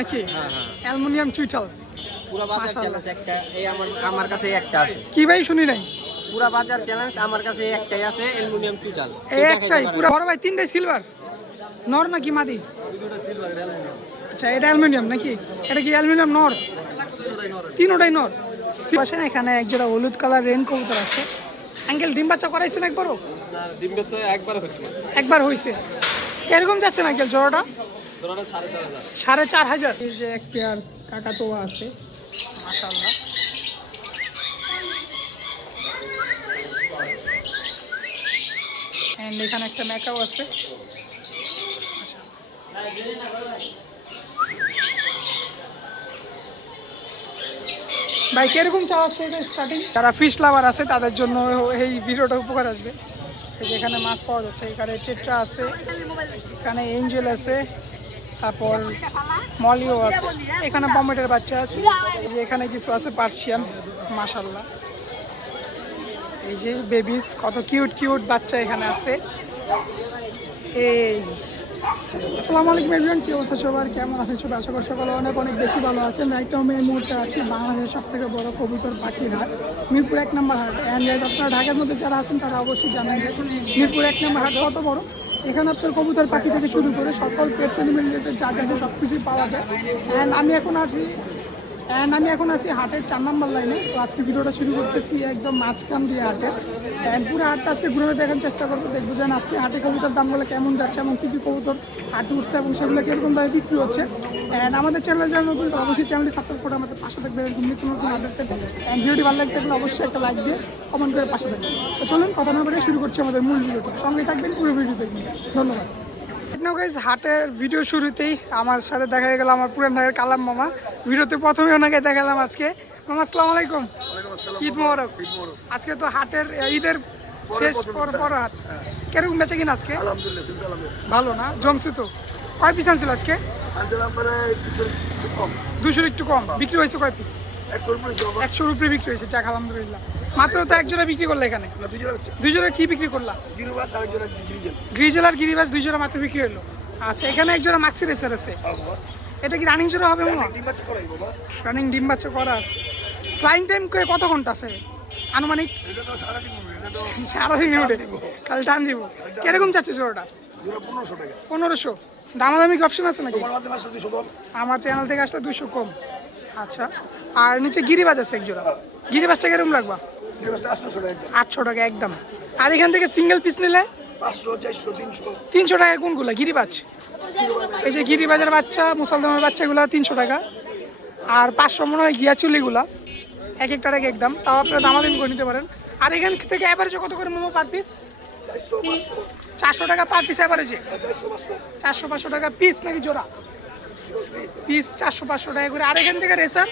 নাকি অ্যালুমিনিয়াম চুইটাল পুরো বাজার চ্যালেঞ্জ একটা এই আমার কাছে একটা আছে। কি ভাই শুনি নাই? পুরো বাজার চ্যালেঞ্জ আমার কাছে একটাই আছে, অ্যালুমিনিয়াম চুইটাল। এই একটাই পুরো বড় ভাই, তিনটাই সিলভার। নর নাকি মাদি? আচ্ছা এটা অ্যালুমিনিয়াম নাকি? এটা কি অ্যালুমিনিয়াম নর? তিনটাই নর। পাশেন এখানে একজোড়া হলুদ কালার রেন কবুতর আছে। আঙ্কেল ডিম বাচ্চা করাইছেন একবারও? ডিম বাচ্চা একবার হয়েছে। কিরকম যাচ্ছেন আঙ্কেল জোড়াটা? 4,500। এই যে এক পেয়ার কাকাতুয়া আছে মাশাআল্লাহ। এন্ড এখানে একটা ম্যাকাও আছে। ভাই কিরকম চাওয়া হচ্ছে এটা স্টার্টিং? যারা ফিশ লাভার আছে তাদের জন্য এই ভিডিওটা উপকার আসবে। এখানে মাছ পাওয়া যাচ্ছে, এখানে টেট্রা আছে, এখানে এঞ্জেল আছে, তারপর মলিও আছে, এখানে পমেটের বাচ্চা আছে, এখানে কিছু আছে পার্সিয়ান মাশাআল্লাহ। এই যে বেবিস, কত কিউট কিউট বাচ্চা এখানে আছে। এই আসসালামু আলাইকুম এভরিওয়ান, কি অবস্থা সবার, কেমন আছেন সবাই? আশা করি সকলে অনেক অনেক বেশি ভালো আছেন। রাইট আমি এই মুহূর্তে আছি বাংলাদেশের সব থেকে বড় কবুতর পাখির হাট, মিরপুর 1 নম্বর হাট। অ্যান্ড আপনারা ঢাকার মধ্যে যারা আছেন তারা অবশ্যই জানেন যে মিরপুর 1 নম্বর হাট কত বড়। এখানে আপনার কবুতর পাখি থেকে শুরু করে সকল পেটস অ্যানিমেল রিলেটেড যা আছে সব কিছুই পাওয়া যায়। অ্যান্ড আমি এখন আছি হাটের 4 নম্বর লাইনে। তো আজকে ভিডিওটা শুরু করতেছি একদম মাঝখান দিয়ে হাটের। অ্যান্ড পুরো হাটটা আজকে ঘুরে দেখার চেষ্টা করবো, দেখবো যেন আজকে হাটে কবুতর দামগুলো কেমন যাচ্ছে এবং কী কী কবুতর হাটে উঠছে এবং সেগুলো কীরকমভাবে বিক্রি হচ্ছে। অ্যান্ড আমাদের চ্যানেলে যারা নতুন, অবশ্যই চ্যানেলটি সাবস্ক্রাইব করে আমাদের পাশে থাকবে এরকম নতুন নতুন আপডেট পেতে। অ্যান্ড ভিডিওটি ভালো লাগতে থাকলে অবশ্যই একটা লাইক দিয়ে কমেন্ট করে পাশে থাকবেন। তো চলুন কথা না বলে শুরু করছি আমাদের মূল ভিডিওটি। সঙ্গে থাকবেন পুরো ভিডিও দেখবেন। ধন্যবাদ। হাটের ভিডিও শুরুতেই আমার সাথে দেখা গেল আমার পুরান ঢাকার কালাম মামা। ভিডিওতে প্রথমে ওনাকে দেখালাম আজকে। মামা আসসালামু আলাইকুম। ঈদ মোবারক। আজকে তো হাটের ঈদের শেষ পর হাট, কিরকম বেচে কিনা আজকে? ভালো না, জমছে তো। কয় পিস আনছিল আজকে? 200 একটু কম। বিক্রি হয়েছে কয় পিস? 100-র উপরে বিক্রি হয়েছে। যাক আলহামদুলিল্লাহ। মাত্র তো একজোড়া বিক্রি করলে এখানে? দুই জোড়া কি বিক্রি করলা? গ্রিজেল আর গিরিবাস 2 জোড়া মাত্র বিক্রি হলো। আচ্ছা, এখানে এক জোড়া মাক্সি রেসার আছে। এটা কি রানিং জোড়া হবে মামা? রানিং ডিম বাচ্চা করা আছে। ফ্লাইং টাইম কত ঘন্টা আছে আনুমানিক? সারাদিন উঠে কাল টান দিব। কিরকম যাচ্ছে জোড়াটা? 1500। দামাদামি কি অপশন আছে নাকি? আমার চ্যানেল থেকে আসলে 200 কম। আচ্ছা, আর নিচে গিরিবাজ আছে এক জোড়া। গিরিবাজটা কিরকম লাগবা? 800 টাকা একদম। আর এখান থেকে সিঙ্গেল পিস নিলে 300 টাকা। কোনগুলা গিরিবাজ? এই যে গিরিবাজের বাচ্চা, মুসলমানের বাচ্চাগুলো 300 টাকা। আর 500 মনে হয় গিয়াচুলিগুলা, এক একটার এক একদম। তাও আপনারা দামাদামি করে নিতে পারেন। আর এখান থেকে অ্যাভারেজে কত করে মোমো পার পিস? 400 টাকা পার পিস অ্যাভারেজে। 400-500 টাকা পিস নাকি জোড়া? পিস 400-500 টাকা করে। আর এখান থেকে রেসার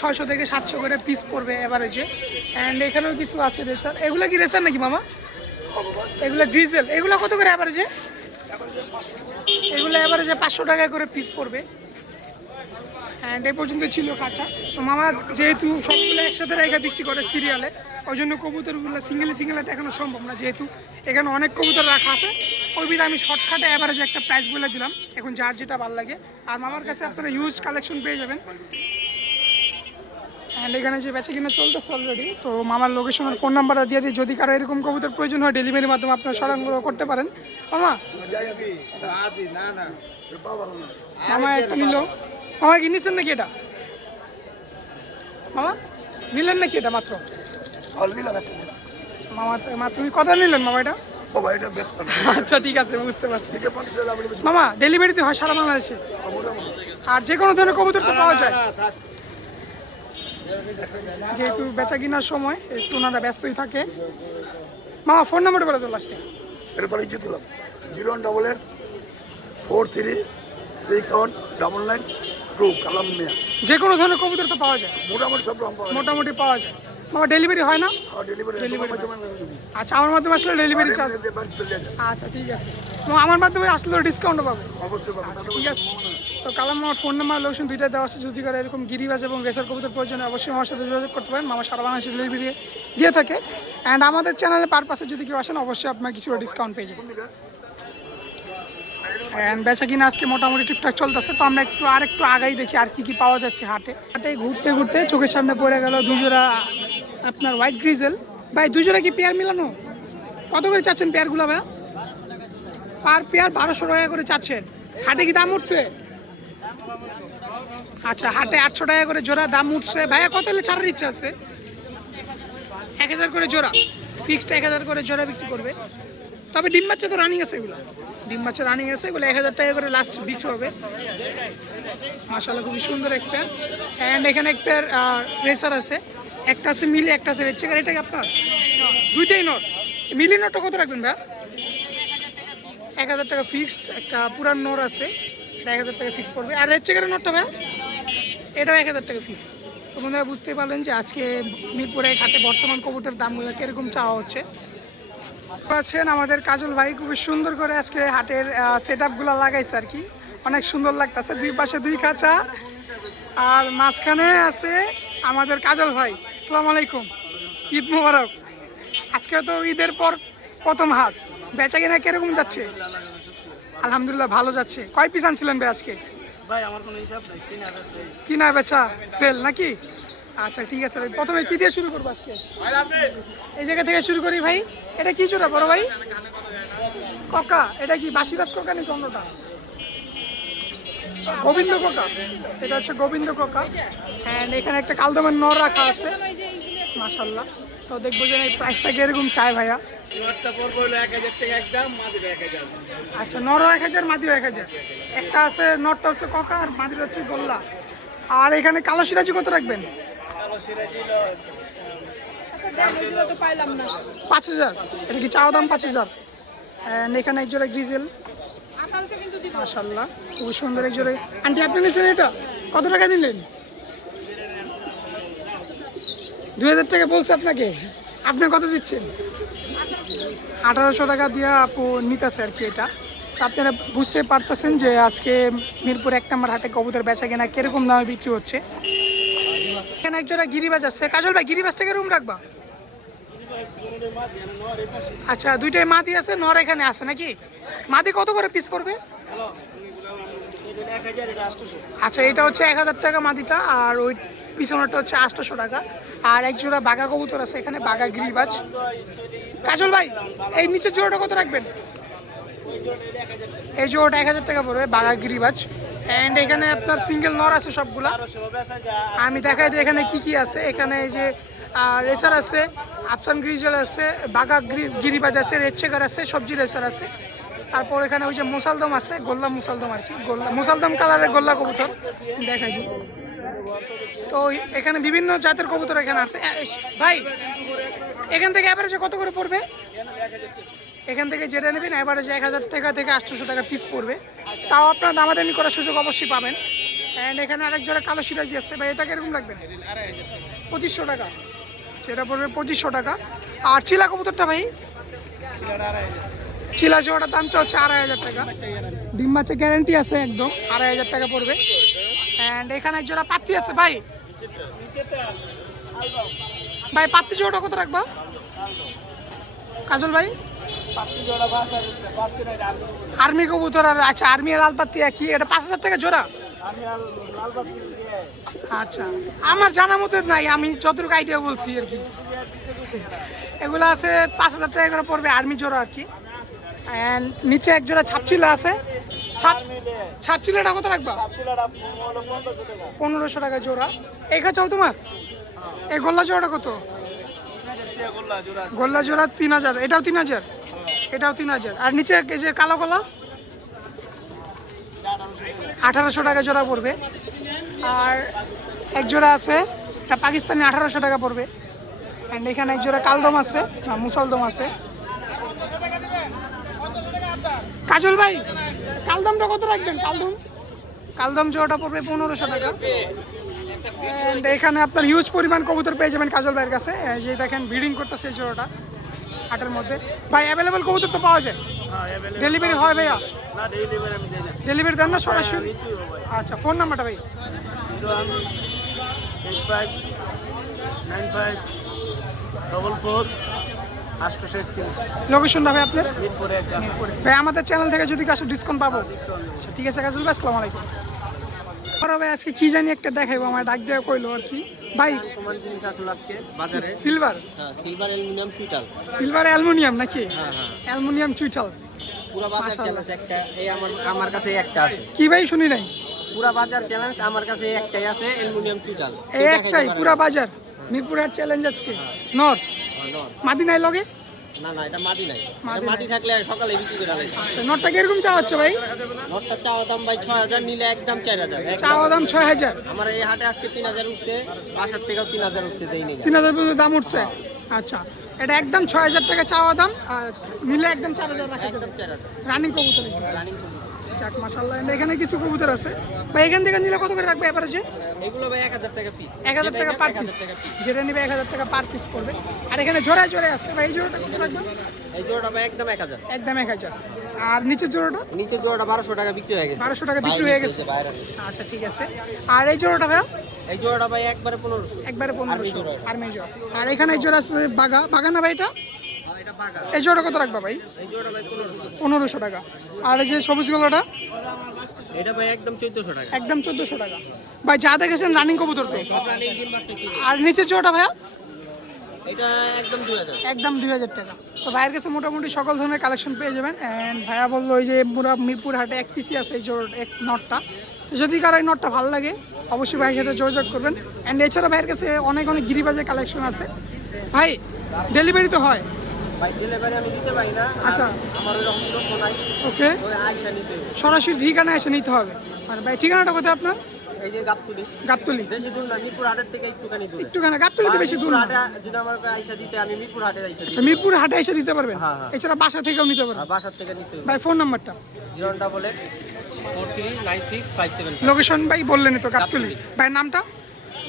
600 থেকে 700 করে পিস পড়বে এভারেজে। অ্যান্ড এখানেও কিছু আছে রেসার। এগুলো কি রেসার নাকি মামা? এগুলো ডিজেল। এগুলো কত করে এভারেজে? এগুলো এভারেজে 500 টাকা করে পিস পড়বে। অ্যান্ড এই পর্যন্ত ছিল কাঁচা। তো মামা যেহেতু সবগুলো একসাথে রেখে বিক্রি করে সিরিয়ালে, ওই জন্য কবুতরগুলো সিঙ্গেলে দেখানো সম্ভব না। যেহেতু এখানে অনেক কবুতর রাখা আছে, ওই বিধে আমি শর্টকাটে অ্যাভারেজে একটা প্রাইস বলে দিলাম। এখন যার যেটা ভালো লাগে। আর মামার কাছে আপনারা হিউজ কালেকশন পেয়ে যাবেন। অ্যান্ড এখানে যে বেচে কিনা চলতেছে অলরেডি। তো মামার লোকেশনের ফোন নাম্বারটা দিয়ে দিই, যদি কারো এরকম কবুতর প্রয়োজন হয় ডেলিভারির মাধ্যমে আপনারা সংগ্রহ করতে পারেন। মামা একটা নিল। মামা কি নিচ্ছেন নাকি এটা? মামা নিলেন নাকি এটা মাত্র? মামা তুমি কত নিলেন মামা এটা? আচ্ছা ঠিক আছে, বুঝতে পারছি। মামা ডেলিভারিতে হয় সারা বাংলাদেশে? আর যে কোনো ধরনের কবুতর তো পাওয়া যায়? যেহেতু বেচা কেনার সময় একটু ওনারা ব্যস্তই থাকে। মামা ফোন নাম্বারটা বলে তো লাস্টে। 0111436199 যে কোনো ধরনের কবুতর তো পাওয়া যায়? মোটামুটি পাওয়া যায়। মামা ডেলিভারি হয় না? আচ্ছা, আমার মাধ্যমে আসলে ডেলিভারি চার্জ? আচ্ছা ঠিক আছে। আমার মাধ্যমে আসলেও ডিসকাউন্টও পাবে? আচ্ছা ঠিক আছে। তো কালাম আমার ফোন নাম্বার লোকেশন দুইটা দেওয়া আছে। যদি করে এরকম গিরিবাজ এবং রেসার কবুতর প্রয়োজন অবশ্যই আমার সাথে যোগাযোগ করতে পারেন। মামা সারা বাংলাদেশে ডেলিভারি দিয়ে থাকে। অ্যান্ড আমাদের চ্যানেলের পারপাসে যদি কেউ আসেন অবশ্যই আপনার কিছু ডিসকাউন্ট পেয়ে যাবেন। বেচা কিনা আজকে মোটামুটি টুকটাক চলতেছে। তো আমরা একটু আগাই দেখি আর কি কি পাওয়া যাচ্ছে হাটে। হাটে ঘুরতে ঘুরতে চোখের সামনে পড়ে গেল দুজোড়া আপনার হোয়াইট গ্রিজেল। ভাই দুজোড়া কি পেয়ার মিলানো? কত করে চাচ্ছেন পেয়ারগুলো ভাই? পার পেয়ার 1200 টাকা করে চাচ্ছেন। হাটে কি দাম উঠছে? আচ্ছা, হাটে 800 টাকা করে জোড়া দাম উঠছে। ভাইয়া কত হলে ছাড়ার ইচ্ছা আছে? 1000 করে জোড়া, ফিক্সড 1000 করে জোড়া বিক্রি করবে। তবে ডিম বাচ্চা তো রানিং আছে, এগুলো ডিম বাচ্চা রানিং আছে, এগুলো 1000 টাকা করে লাস্ট বিক্রি হবে। মাশাআল্লাহ খুবই সুন্দর একটা। অ্যান্ড এখানে একটা রেসার আছে, একটা আছে মিলি, একটা আছে রেড চেকার। এটা কি আপনার? দুইটাই নট। মিলি নটটা কত রাখবেন ভাই? 1000 টাকা ফিক্সড। একটা পুরান নোট আছে, এটা 1000 টাকা ফিক্স পড়বে। আর রেড চেকারের নোটটা ভাই এটাও 1000 টাকা ফিক্স। তো বন্ধুরা বুঝতে পারলেন যে আজকে মিরপুরে ঘাটে বর্তমান কবুতর দামগুলো কিরকম চাওয়া হচ্ছে। আছেন আমাদের কাজল ভাই, খুবই সুন্দর করে আজকে হাটের সেট আপগুলো লাগাইছে আর কি, অনেক সুন্দর লাগতেছে। দুই পাশে দুই খাঁচা, আর মাঝখানে আছে আমাদের কাজল ভাই। আসসালামু আলাইকুম, ঈদ মোবারক। আজকে তো ঈদের পর প্রথম হাট, বেচা কিনা কিরকম যাচ্ছে? আলহামদুলিল্লাহ ভালো যাচ্ছে। কয় পিস আনছিলেন ভাই আজকে? ভাই আমার কোনো হিসাব নাই, কিনা বেচা সেল নাকি? আচ্ছা ঠিক আছে ভাই, প্রথমে কি দিয়ে শুরু করবো আজকে? এই জায়গা থেকে শুরু করি ভাই। এটা কি জোড়া বড় ভাই? কোকা। এটা কি বাসিরাজ কোকা নাকি অন্যটা? গোবিন্দ কোকা। এটা হচ্ছে গোবিন্দ কোকা। অ্যান্ড এখানে একটা কালদমের নর রাখা আছে, মাশাল্লাহ। তো দেখবো যে এই প্রাইসটা কিরকম চায় ভাইয়া। আচ্ছা, নরও 1000, মাদিও 1000। একটা আছে নরটা হচ্ছে কোকা, আর মাদির হচ্ছে গোল্লা। আর এখানে কালো সিরাজি কত রাখবেন? 5000। এটা কি চাওয়া দাম 5000? এখানে এক জোড়া গ্রিজেল, মাশাআল্লাহ খুব সুন্দর এক জোড়া। আন্টি আপনি নিয়েছেন এটা কত টাকা দিলেন? 2000 টাকা বলছে আপনাকে, আপনি কত দিচ্ছেন? 1800 টাকা দিয়ে আপু নিতেছে আর কি এটা। তো আপনারা বুঝতে পারতেছেন যে আজকে মিরপুর 1 নম্বর হাটে কবুতর বেচা কেনা কিরকম দামে বিক্রি হচ্ছে। এখানে এক জোড়া গিরিবাজ আছে। কাজল ভাই গিরিবাজটাকে রুম রাখবা? আচ্ছা, দুইটাই মাদি আছে, নর এখানে আছে নাকি? মাদি কত করে পিস পড়বে? আচ্ছা, এটা হচ্ছে 1000 টাকা মাদিটা, আর ওই পিছনেরটা হচ্ছে 800 টাকা। আর এক জোড়া বাঘা কবুতর আছে এখানে, বাঘা গিরিবাজ। কাজল ভাই এই নিচের জোড়াটা কত রাখবেন? এই জোড়াটা 1000 টাকা পড়বে, বাঘা গিরিবাজ। অ্যান্ড এখানে আপনার সিঙ্গেল নর আছে সবগুলা। আমি দেখাই দিই এখানে কি কি আছে। এখানে এই যে রেসার আছে, আফসান গ্রিজেল আছে, বাঘা গিরিবাজ আছে, রেড চেকার আছে, সবজি রেসার আছে। তারপর এখানে ওই যে মুসালদম আছে, গোল্লা মুসালদম আর কি, গোল্লা মুসালদম কালারের গোল্লা কবুতর দেখাই দিই। তো এখানে বিভিন্ন জাতের কবুতর এখানে আছে। ভাই এখান থেকে অ্যাভারেজে কত করে পড়বে? এখান থেকে যেটা নেবেন অ্যাভারেজে 1000 টাকা থেকে 800 টাকা পিস পড়বে। তাও আপনার দামাদামি করার সুযোগ অবশ্যই পাবেন। অ্যান্ড এখানে আরেক জোড়া কালো সিরাজি আছে। ভাই এটা কিরকম লাগবে? 2500 টাকা। সেটা পড়বে 2500 টাকা। আর চিলা কবুতরটা ভাই? চিলা জোড়াটার দাম হচ্ছে 2500 টাকা। ডিম বাচ্চা গ্যারান্টি আছে একদম, 2500 টাকা পড়বে। অ্যান্ড এখানে এক জোড়া পাত্তি আছে। ভাই ভাই পাত্তি জোড়াটা কত রাখবা কাজল ভাই? আর্মি কবুতর আর আচ্ছা, আর্মি লাল পাত্তি একই, এটা 5000 টাকা জোড়া। আচ্ছা, আমার জানা মতে নাই, আমি যতটুকু আইডিয়া বলছি আর কি। এগুলো আছে 5000 টাকা করে পড়বে, আর্মি জোড়া আর কি। অ্যান্ড নিচে এক জোড়া ছাপচিলা আছে। ছাপচিলাটা কত রাখবা? 1500 টাকা জোড়া। এই খাঁচাও তোমার? এই গোল্লা জোড়াটা কত? গোল্লা জোড়া 3000। এটাও 3000? এটাও 3000। আর নিচে এই যে কালো গোলা 1800 টাকা জোড়া পড়বে। আর এক জোড়া আছে, এটা পাকিস্তানি, 1800 টাকা পড়বে। অ্যান্ড এখানে এক জোড়া কালদম আছে, মুসলদম আছে। কাজল ভাই কালদমটা কত রাখবেন? কালদম জোড়াটা পড়বে 1500 টাকা। অ্যান্ড এখানে আপনার হিউজ পরিমাণ কবুতর পেয়ে যাবেন কাজল ভাইয়ের কাছে। যে দেখেন ব্রিডিং করতেছে এই জোড়াটা হাটের মধ্যে। ভাই অ্যাভেলেবেল কবুতর তো পাওয়া যায়? ডেলিভারি হয় ভাইয়া? ডেলিভারি দেন না সরাসরি? আচ্ছা, ফোন নাম্বারটা ভাই? 95 95 44 831 লোকেশন ভাই আপনার মিরপুরে ভাই আমাদের চ্যানেল থেকে যদি কাছে ডিসকাউন্ট পাবো আচ্ছা ঠিক আছে কাজল ভাই আসসালামু আলাইকুম বড় ভাই আজকে কি জানি একটা দেখাইবো আমার ডাক দেওয়া কইলো আর কি ভাই তোমার জিনিস আসলে আজকে বাজারে সিলভার হ্যাঁ সিলভার অ্যালুমিনিয়াম চুইটাল সিলভার অ্যালুমিনিয়াম নাকি হ্যাঁ অ্যালুমিনিয়াম চুইটাল পুরো বাজার মাশাআল্লাহ। চ্যালেঞ্জ একটা এই আমার কাছে একটা আছে কি ভাই শুনি নাই পুরো বাজার চ্যালেঞ্জ আমার কাছে একটাই আছে অ্যালুমিনিয়াম চুইটাল এই একটাই পুরা বাজার মিরপুর হাট চ্যালেঞ্জ আজকে নর মাদি নাই লগে না না এটা মাদি নাই মাদি এটা মাদি থাকলে সকালে বিক্রি করে আলাইছি আচ্ছা নটটা কিরকম চাওয়া হচ্ছে ভাই নটটা চাওয়া দাম ভাই 6000 নিলে একদম 4000 চাওয়া দাম 6000 আমার এই হাটে আজকে 3000 উঠছে বাসার থেকেও 3000 উঠছে দেই নেই 3000 পর্যন্ত দাম উঠছে আচ্ছা এটা একদম 6000 টাকা চাওয়া দাম আর নিলে একদম 4000 রাখা যাবে একদম 4000 রানিং কবুতর রানিং যাক মাশাআল্লাহ এখানে কিছু কবুতর আছে ভাই এখান থেকে নিলে কত করে রাখবে এভারেজে এগুলো ভাই 1000 টাকা পিস 1000 টাকা পার পিস যেটা নিবে 1000 টাকা পার পিস পড়বে আর এখানে জোড়ায় জোড়ায় আছে ভাই এই জোড়াটা কত রাখবে এই জোড়াটা ভাই একদম 1000 একদম 1000 আর নিচের জোড়াটা নিচে জোড়াটা 1200 টাকা বিক্রি হয়ে গেছে 1200 টাকা বিক্রি হয়ে গেছে বাইরে নিচে। আচ্ছা ঠিক আছে আর এই জোড়াটা ভাই এই জোড়াটা ভাই একবারে 1500 একবারে আর্মি 1500 জোড়া। আর্মি জোড়া আর এখানে এই জোড়া আছে বাগানা ভাই এটা হ্যাঁ এটা বাগা এই জোড়া কত রাখবা ভাই এই জোড়াটা ভাই 1500 1500 টাকা আর এই যে সবুজ গলাটা এটা ভাই একদম 1400 টাকা একদম 1400 টাকা ভাই যা দেখেছেন রানিং কবুতর তো সব রানিং ডিম বাচ্চা কি আর নিচের জোড়াটা ভাইয়া এটা একদম 2000 একদম 2000 টাকা তো ভাইয়ের কাছে মোটামুটি সকল ধরনের কালেকশন পেয়ে যাবেন অ্যান্ড ভাইয়া বললো ওই যে পুরো মিরপুর হাটে এক পিসি আছে এই জোড় এক নটটা তো যদি কারো এই নটটা ভালো লাগে অবশ্যই ভাইয়ের সাথে যোগাযোগ করবেন অ্যান্ড এছাড়া ভাইয়ের কাছে অনেক অনেক গিরিবাজের কালেকশন আছে ভাই ডেলিভারি তো হয় ভাই ডেলিভারি আমি দিতে পারি না আর আচ্ছা। আমার ওই রকম লোক নাই ওকে ওই আয়সা নিতে হবে। সরাসরি ঠিকানায় এসে নিতে হবে আর ভাই ঠিকানাটা কোথায় আপনার এই যে গাবতুলি গাবতলি বেশি দূর না মিরপুর হাটের থেকে একটুখানি দূরে একটুখানি গাবতলিতে বেশি দূর না মিরপুর হাটে যদি আমার আয়সা দিতে আমি মিরপুর হাটে আইসা আচ্ছা মিরপুর হাটে এসে দিতে পারবেন হ্যাঁ, হ্যাঁ। এছাড়া বাসা থেকেও নিতে পারবেন আর বাসার থেকে নিতে হবে ভাই ফোন নাম্বারটা 088439657 লোকেশন ভাই বললেনই তো গাবতলি ভাই নামটা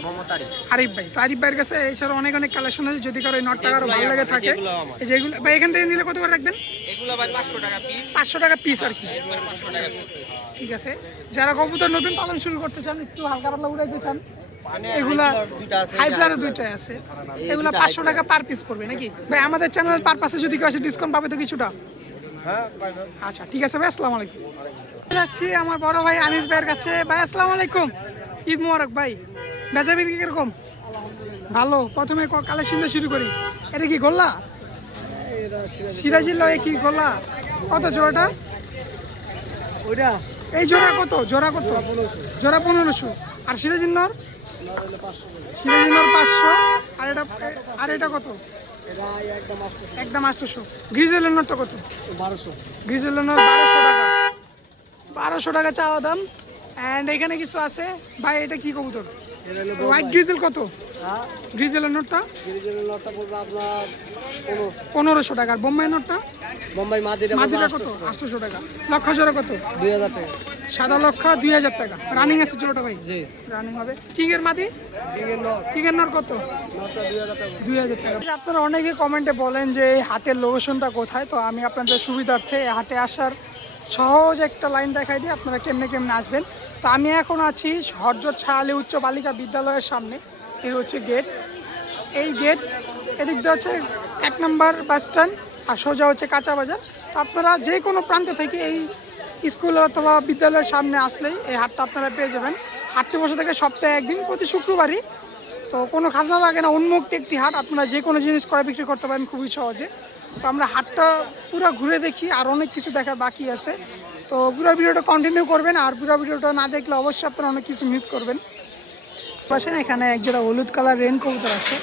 মমতারি আরিফ ভাই তো আরিফ ভাইয়ের কাছে এছাড়া অনেক অনেক কালেকশন আছে যদি কারো এই নটটা কারো ভালো লাগে থাকে যেগুলো আমার। এই যেগুলো ভাই এখান থেকে নিলে কত করে রাখবেন এগুলো ভাই 500 টাকা পিস 500 টাকা পিস আর কি একবারে 500 টাকা piece। ঠিক আছে যারা কবুতর নতুন পালন শুরু করতে চান একটু হালকা পাতলা উড়াইতে চান মানে এগুলা দুইটা আছে হাইব্লারের দুইটাই আছে এগুলা 500 টাকা পার পিস পড়বে নাকি ভাই আমাদের চ্যানেল পারপাসে যদি কেউ আসে ডিসকাউন্ট পাবে তো কিছুটা হ্যাঁ পাইবেন আচ্ছা ঠিক আছে ভাই আসসালামু আলাইকুম যাচ্ছি আমার বড় ভাই আনিস ভাইয়ের কাছে ভাই আসসালামু আলাইকুম ঈদ মোবারক ভাই বেচা বিক্রি কিরকম ভালো প্রথমে কালেকশনটা শুরু করি এটা কি গোল্লা সিরাজির লয়ে কি গোল্লা কত জোড়াটা ওইটা এই জোড়া কত জোড়া কত জোড়া 1500 আর সিরাজির নর সিরাজির নর 500 আর এটা কত এটা একদম 800 একদম 800 গ্রিজেলের নরটা কত 1200 গ্রিজেলের নর 1200 টাকা 1200 টাকা চাওয়া দাম এন্ড এখানে কিছু আছে ভাই এটা কি কবুতর এটা হলো হোয়াইট গ্রিজেল কত হ্যাঁ গ্রিজেলের নোটটা গিরিজের লটটা পড়বে আপনার 1500 টাকা আর বোম্বাই নোটটা বোম্বাই মাদিটা মাদিটা কত 800 টাকা লক্ষ জোড়া কত 2000 টাকা সাদা লক্ষ 2000 টাকা রানিং আছে জোড়াটা ভাই জি রানিং হবে কিংয়ের মাদি কিংয়ের নট কিংয়ের নর কত নটটা 2000 টাকা 2000 টাকা আপনারা অনেকে কমেন্টে বলেন যে এই হাটের লোকেশনটা কোথায় তো আমি আপনাদের সুবিধার্থে এই হাটে আসার সহজ একটা লাইন দেখাই দিই আপনারা কেমনে কেমনে আসবেন তো আমি এখন আছি হরজত ছায়ালী উচ্চ বালিকা বিদ্যালয়ের সামনে এর হচ্ছে গেট এই গেট এদিক দিয়ে হচ্ছে 1 নম্বর বাস স্ট্যান্ড আর সোজা হচ্ছে কাঁচা বাজার তো আপনারা যে কোনো প্রান্ত থেকে এই স্কুল অথবা বিদ্যালয়ের সামনে আসলেই এই হাটটা আপনারা পেয়ে যাবেন হাটটি বসে থেকে সপ্তাহে একদিন প্রতি শুক্রবারই তো কোনো খাজনা লাগে না উন্মুক্ত একটি হাট আপনারা যে কোনো জিনিস করে বিক্রি করতে পারেন খুবই সহজে তো আমরা হাটটা পুরো ঘুরে দেখি আর অনেক কিছু দেখার বাকি আছে তো পুরো ভিডিওটা কন্টিনিউ করবেন আর পুরো ভিডিওটা না দেখলে অবশ্যই আপনারা অনেক কিছু মিস করবেন পাশেন এখানে একজোড়া হলুদ কালার রেন কবুতর আছে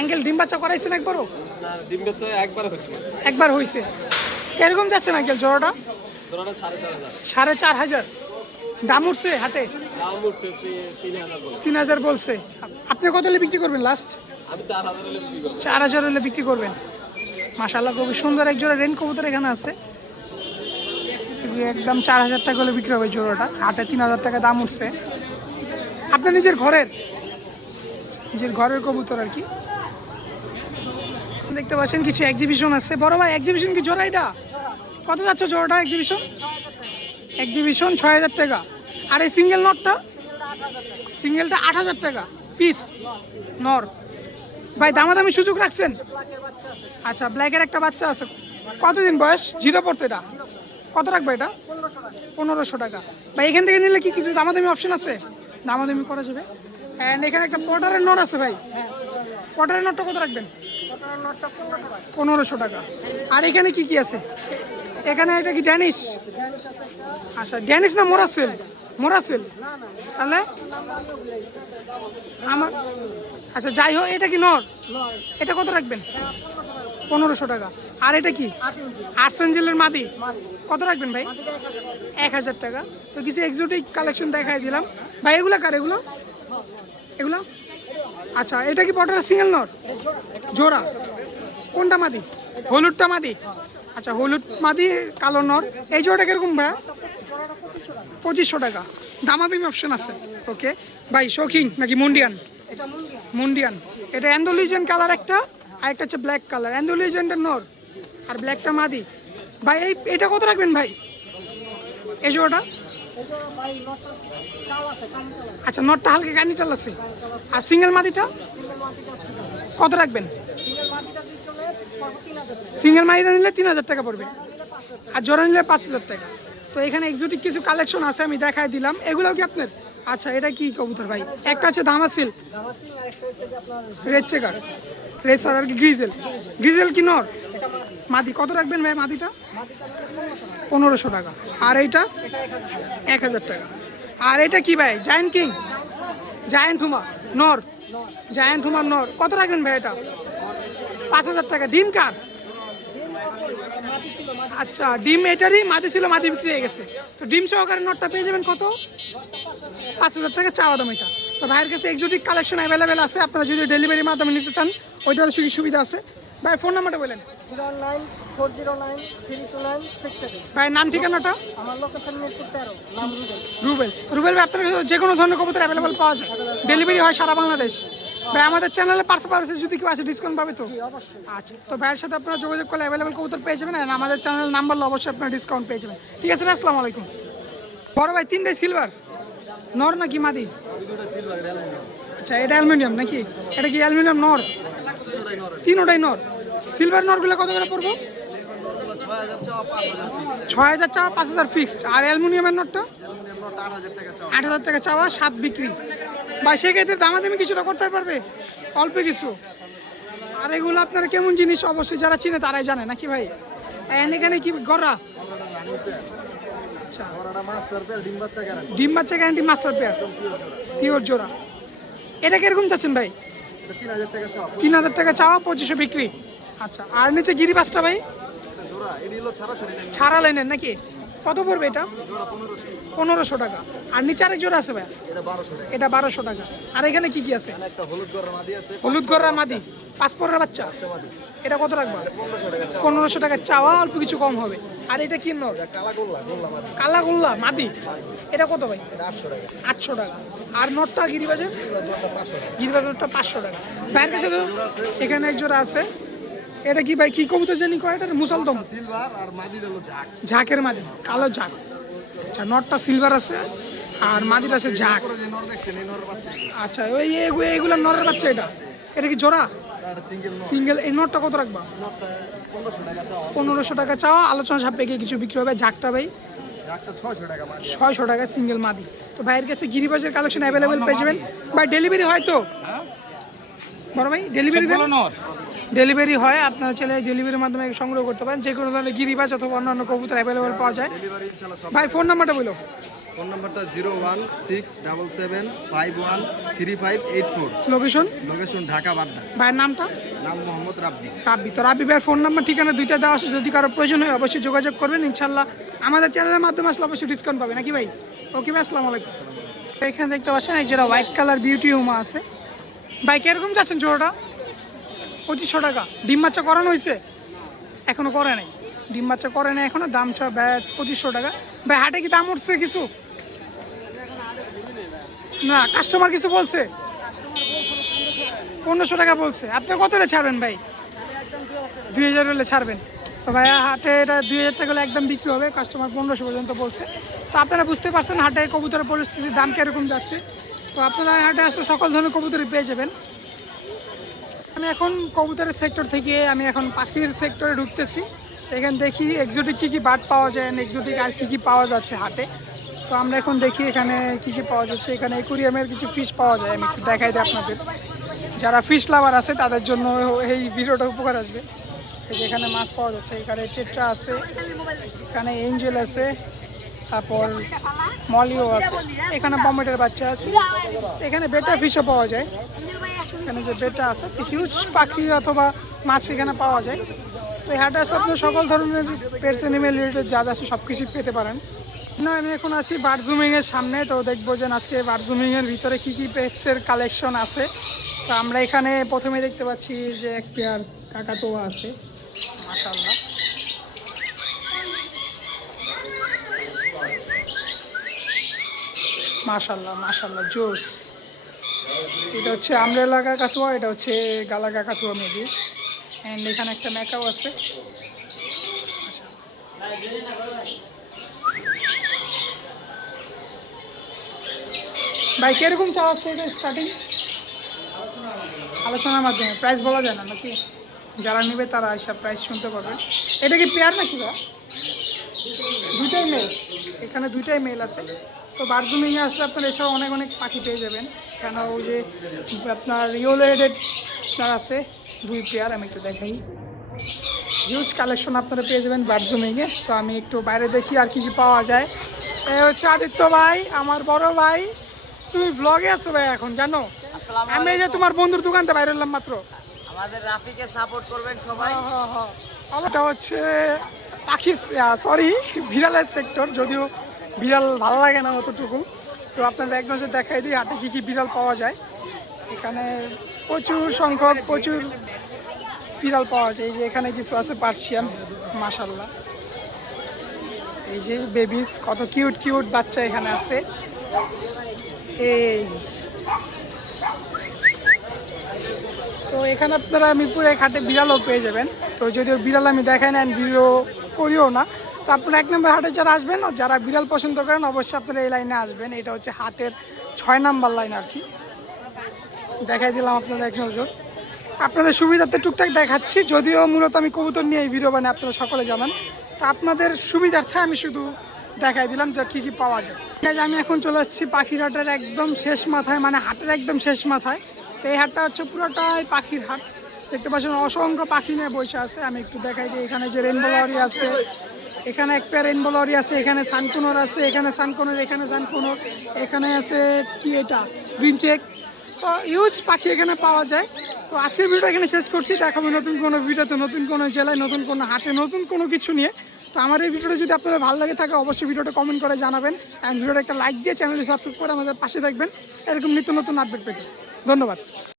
আঙ্কেল ডিম বাচ্চা করাইছেন একবারও না ডিম বেচে একবার হচ্ছে একবার হয়েছে কিরকম যাচ্ছেন আঙ্কেল জোড়াটা জোড়াটা 4500 4500 দাম উঠছে হাটে দাম উঠছে 3000 বলে 3000 বলছে আপনি কত হলে বিক্রি করবেন লাস্ট আমি 4000 হলে বিক্রি করব 4000 হলে বিক্রি করবেন মাশাআল্লাহ খুবই সুন্দর এক জোড়া রেন কবুতর এখানে আছে একদম 4000 টাকা হলে বিক্রি হবে জোড়াটা হাটে 3000 টাকা দাম উঠছে আপনার নিজের ঘরের কবুতর আর কি দেখতে পাচ্ছেন কিছু এক্সিবিশন আছে বড় ভাই এক্সিবিশন কি জোড়া এটা কত যাচ্ছে জোড়াটা এক্সিবিশন 6000 টাকা আর এই সিঙ্গেল নটটা সিঙ্গেলটা 8000 টাকা পিস নর ভাই দামাদামি সুযোগ রাখছেন? আচ্ছা, ব্ল্যাকের একটা বাচ্চা আছে, কতদিন বয়স? জিরো পড়তে এটা কত রাখবে এটা? 1500 টাকা। ভাই এখান থেকে নিলে কি কিছু দামাদামি অপশন আছে? দামাদামি করা যাবে। অ্যান্ড এখানে একটা পটারের নট আছে ভাই, পটারের নটটা কত রাখবেন? 1500 টাকা। আর এখানে কি কি আছে? এখানে এটা কি ড্যানিশ? আচ্ছা, ড্যানিশ না মোরাসেল? মোরাসেল তাহলে আমার, আচ্ছা যাই হোক, এটা কি নর? এটা কত রাখবেন? 1500 টাকা। আর এটা কি? আর্সেঞ্জেলের মাদি, কত রাখবেন ভাই? 1000 টাকা। তো কিছু এক্সোটিক কালেকশন দেখাই দিলাম ভাই। এগুলো কার এগুলো? এগুলো আচ্ছা, এটা কি পটার সিঙ্গেল নর? জোড়া? কোনটা মাদি? হলুদটা মাদি? আচ্ছা, হলুদ মাদি, কালো নর। এই জোড়াটা কিরকম ভাই? 2500 টাকা। দামাদামি অপশন আছে। ওকে ভাই, শৌখিন নাকি মুন্ডিয়ান? মুন্ডিয়ান। এটা অ্যান্ডোলিজেন কালার একটা, আর একটা হচ্ছে ব্ল্যাক কালার। অ্যান্ডোলিজেনটা নর আর ব্ল্যাকটা মাদি। ভাই এটা কত রাখবেন ভাই? এই জোড়াটা? আচ্ছা, নটটা হালকা কানিটাল আছে। আর সিঙ্গেল মাদিটা কত রাখবেন? সিঙ্গেল মাদিটা নিলে 3000 টাকা পড়বে, আর জোড়া নিলে 5000 টাকা। তো এখানে এক্সোটিক কিছু কালেকশন আছে, আমি দেখাই দিলাম। এগুলোও কি আপনার? আচ্ছা, এটা কি কবুতর ভাই? একটা আছে দামাসিল, রেড চেকার, রেসার আর কি গ্রিজেল। গ্রিজেল কি নর? মাদি কত রাখবেন ভাই মাদিটা? 1500 টাকা। আর এইটা 1000 টাকা। আর এটা কি ভাই? জায়ান্ট কিং, জায়ান্ট হুমা নর, জায়ান্ট হুমার নর, কত রাখবেন ভাই এটা? 5000 টাকা। ডিম কার? আচ্ছা, ডিম এটারই, মাদি ছিল, মাদি বিক্রি হয়ে গেছে। তো ডিম সহকারে নটটা পেয়ে যাবেন কত? 5000 টাকা চাওয়া দাম এটা। তো ভাইয়ের কাছে এক্সোটিক কালেকশন অ্যাভেলেবেল আছে, আপনারা যদি ডেলিভারির মাধ্যমে নিতে চান ওইটার সুযোগ সুবিধা আছে। ভাই ফোন নাম্বারটা বলেন। 094093296 ভাইয়ের নাম ঠিকানাটা? আমার লোকেশন মিরপুর 13, নাম রুবেল। রুবেল ভাই, আপনার কাছে যে কোনো ধরনের কবুতর অ্যাভেলেবল পাওয়া যায়, ডেলিভারি হয় সারা বাংলাদেশ। ভাই আমাদের চ্যানেলে পার্সেল যদি কেউ আসে ডিসকাউন্ট পাবে তো? আচ্ছা, তো ভাইয়ের সাথে আপনারা যোগাযোগ করলে অ্যাভেলেবল কবুতর পেয়ে যাবেন, আর আমাদের চ্যানেল নাম্বার অবশ্যই আপনারা ডিসকাউন্ট পেয়ে যাবেন। ঠিক আছে ভাই, আসসালামু আলাইকুম। বড় ভাই তিনটাই সিলভার নর নাকি মাদি? আচ্ছা, এটা অ্যালুমিনিয়াম নাকি? এটা কি অ্যালুমিনিয়াম নর? তিনোটাই নর। সিলভার নরগুলো কত করে পড়বো? 6000 চাওয়া, 5000 ফিক্সড। আর অ্যালুমিনিয়ামের নটটা 8000 টাকা চাওয়া, 7 বিক্রি। বা সেক্ষেত্রে দামাদামি কিছুটা করতে পারবে, অল্প কিছু। আর এগুলো আপনারা কেমন জিনিস অবশ্যই যারা চিনে তারাই জানে নাকি ভাই? এখানে কি গড়া? আচ্ছা, ডিম বাচ্চা গ্যারান্টি, মাস্টার পেয়ার, পিওর জোড়া। এটা কিরকম চাচ্ছেন ভাই? 3000 টাকা চাওয়া, 2500 বিক্রি। আচ্ছা, আর নিচে গিরিবাসটা ভাই ছাড়া লাইনের নাকি? কত পড়বে এটা? 1500 টাকা। আর নিচে আরেক জোড়া আছে ভাই, এটা 1200 টাকা। আর এখানে কি কি আছে? হলুদ গররা মাদি, 5 পরের বাচ্চা, এটা কত রাখবা? 1500 টাকা চাওয়া, অল্প কিছু কম হবে। আর এটা কি নর? কালা গোল্লা মাদি, এটা কত ভাই? 800 টাকা। আর নটটা গিরিবাজের? গিরিবাজেরটা 500 টাকা। ভাইয়ের কাছে তো এখানে এক জোড়া আছে। এটা কি ভাই, কি কবুতর জানি কয়? এটা মুসলদম, ঝাঁকের মাদি, কালো ঝাঁক। আচ্ছা, নটটা সিলভার আছে আর মাদির আছে ঝাঁক। আচ্ছা, ওই এইগুলো নরের বাচ্চা। এটা কি জোড়া? সিঙ্গেল। এই নটটা কত রাখবা? 1500 টাকা চাওয়া, আলোচনা সাপেক্ষে কিছু বিক্রি হবে। ঝাঁকটা ভাই 600 টাকা সিঙ্গেল মাদি। তো ভাইয়ের কাছে গিরিবাজের কালেকশন অ্যাভেলেবেল পেয়ে যাবেন। ভাই ডেলিভারি হয় তো? বড় ভাই ডেলিভারি দেন? ডেলিভারি হয়, আপনারা চলে ডেলিভারির মাধ্যমে সংগ্রহ করতে পারেন। যে কোনো ধরনের গিরিবাজ অথবা অন্যান্য কবুতর অ্যাভেলেবেল পাওয়া যায়। ভাই ফোন নাম্বারটা বলো। ফোন নাম্বারটা 01677513584। লোকেশন? লোকেশন ঢাকা বাড্ডা। ভাইয়ের নামটা? নাম মোহাম্মদ রাব্বি। রাব্বি। তো রাব্বি ভাইয়ের ফোন নাম্বার ঠিকানা দুইটা দেওয়া আছে, যদি কারো প্রয়োজন হয় অবশ্যই যোগাযোগ করবেন। ইনশাল্লাহ আমাদের চ্যানেলের মাধ্যমে আসলে অবশ্যই ডিসকাউন্ট পাবে নাকি ভাই? ওকে ভাই, আসসালামু আলাইকুম। এখানে দেখতে পাচ্ছেন এক জোড়া হোয়াইট কালার বিউটি হুমা আছে। ভাই কিরকম যাচ্ছেন জোড়াটা? 2500 টাকা। ডিম বাচ্চা করানো হয়েছে? এখনো করে নাই, ডিম বাচ্চা করে নাই এখনো। দাম ছ 2500 টাকা। ভাই হাটে কি দাম উঠছে কিছু? না, কাস্টমার কিছু বলছে? 1500 টাকা বলছে। আপনি কত হলে ছাড়বেন ভাই? 2000 হলে ছাড়বেন। তো ভাইয়া হাটে এটা 2000 টাকা হলে একদম বিক্রি হবে, কাস্টমার 1500 পর্যন্ত বলছে। তো আপনারা বুঝতে পারছেন হাটে কবুতরের পরিস্থিতির দাম কীরকম যাচ্ছে। তো আপনারা হাটে আসলে সকল ধরনের কবুতরই পেয়ে যাবেন। আমি এখন কবুতরের সেক্টর থেকে আমি এখন পাখির সেক্টরে ঢুকতেছি। এখানে দেখি এক্সোটিক কী কী বার্ড পাওয়া যায়, এক্সোটিক আর কী কী পাওয়া যাচ্ছে হাটে। তো আমরা এখন দেখি এখানে কী কী পাওয়া যাচ্ছে। এখানে অ্যাকুরিয়ামের কিছু ফিশ পাওয়া যায়, আমি একটু দেখাই দিই আপনাদের। যারা ফিশ লাভার আছে তাদের জন্য এই ভিডিওটা উপকার আসবে। এই যে এখানে মাছ পাওয়া যাচ্ছে, এখানে টেট্রা আছে, এখানে এঞ্জেল আছে, তারপর মলিও আছে, এখানে পমেটের বাচ্চা আছে, এখানে বেটা ফিশও পাওয়া যায়। এখানে যে বেটা আছে হিউজ পাখি অথবা মাছ এখানে পাওয়া যায়। তো এই হাটে আসলে আপনি সকল ধরনের পেটস অ্যানিমেল রিলেটেড যা আছে সব কিছুই পেতে পারেন। না, আমি এখন আছি বার্ড জুমিংয়ের সামনে। তো দেখবো যে আজকে বার্ড জুমিংয়ের ভিতরে কী কী পেটসের কালেকশন আছে। তো আমরা এখানে প্রথমে দেখতে পাচ্ছি যে এক পেয়ার কাকাতুয়া আছে, মাশাআল্লাহ। মাশাআল্লাহ মাশাআল্লাহ জোস। এটা হচ্ছে আমরেলা কাকাতুয়া, এটা হচ্ছে গালা কাকাতুয়া মেবি। অ্যান্ড এখানে একটা ম্যাকাও আছে। ভাই কিরকম চাওয়া হচ্ছে এটা স্টার্টিং? আলোচনার মাধ্যমে প্রাইস বলা যায় না নাকি? যারা নেবে তারা এসব প্রাইস শুনতে পারবে। এটা কি পেয়ার নাকি ভাই? দুইটাই মেল, এখানে দুইটাই মেল আছে। তো বার্জুমিংয়ে আসলে আপনার এছাড়াও অনেক অনেক পাখি পেয়ে যাবেন। কেন ওই যে আপনার রিওলেটেড আপনার আছে 2 পেয়ার, আমি একটু দেখাই। হিউজ কালেকশন আপনারা পেয়ে যাবেন বার্জুমিংয়ে। তো আমি একটু বাইরে দেখি আর কি কি পাওয়া যায়। এই হচ্ছে আদিত্য ভাই, আমার বড় ভাই। তুমি ব্লগে আছো ভাই এখন, জানো? আমি এই যে তোমার বন্ধুর দোকানতে বাইরে এলাম মাত্র। আমাদের রাফিকে সাপোর্ট করবেন সবাই। এটা হচ্ছে পাখির সরি বিড়ালের সেক্টর, যদিও বিড়াল ভালো লাগে না অতটুকু। তো আপনাদের এক নজর দেখাই দিই হাটে কী কী বিড়াল পাওয়া যায়। এখানে প্রচুর সংখ্যক প্রচুর বিড়াল পাওয়া যায়। এই যে এখানে কিছু আছে পার্সিয়ান, মাশাআল্লাহ। এই যে বেবিস, কত কিউট কিউট বাচ্চা এখানে আছে। এই তো এখানে আপনারা মিরপুর এক হাটে বিড়ালও পেয়ে যাবেন। তো যদিও বিড়াল আমি দেখাই না, ভিডিও করিও না। তো আপনারা 1 নম্বর হাটে যারা আসবেন, যারা বিড়াল পছন্দ করেন, অবশ্যই আপনারা এই লাইনে আসবেন। এটা হচ্ছে হাটের 6 নম্বর লাইন আর কি। দেখাই দিলাম আপনাদের এক নজর। আপনাদের সুবিধার্থে টুকটাক দেখাচ্ছি, যদিও মূলত আমি কবুতর নিয়ে এই ভিডিও বানাই, আপনারা সকলে জানান। তো আপনাদের সুবিধার্থে আমি শুধু দেখাই দিলাম যে কী কী পাওয়া যায়। আমি এখন চলে আসছি পাখির হাটের একদম শেষ মাথায়, মানে হাটের একদম শেষ মাথায়। তো এই হাটটা হচ্ছে পুরোটাই পাখির হাট। দেখতে পাচ্ছেন অসংখ্য পাখি নিয়ে বসে আছে। আমি একটু দেখাই দিই। এখানে যে রেনবো লরি আছে, এখানে এক পেয়ার রেনবো লরি আছে, এখানে সানকুনোর আছে, এখানে সানকুনোর, এখানে সানকুনোর, এখানে আছে কি এটা গ্রিন চেক। তো ইউজ পাখি এখানে পাওয়া যায়। তো আজকের ভিডিও এখানে শেষ করছি। দেখাবো নতুন কোনো ভিডিওতে, নতুন কোনো জেলায়, নতুন কোনো হাটে, নতুন কোনো কিছু নিয়ে। তো আমার এই ভিডিওটা যদি আপনাদের ভালো লাগে থাকে, অবশ্যই ভিডিওটা কমেন্ট করে জানাবেন। অ্যান্ড ভিডিওটা একটা লাইক দিয়ে চ্যানেলটি সাবস্ক্রাইব করে আমাদের পাশে থাকবেন এরকম নিত্য নতুন আপডেট পেতে। ধন্যবাদ।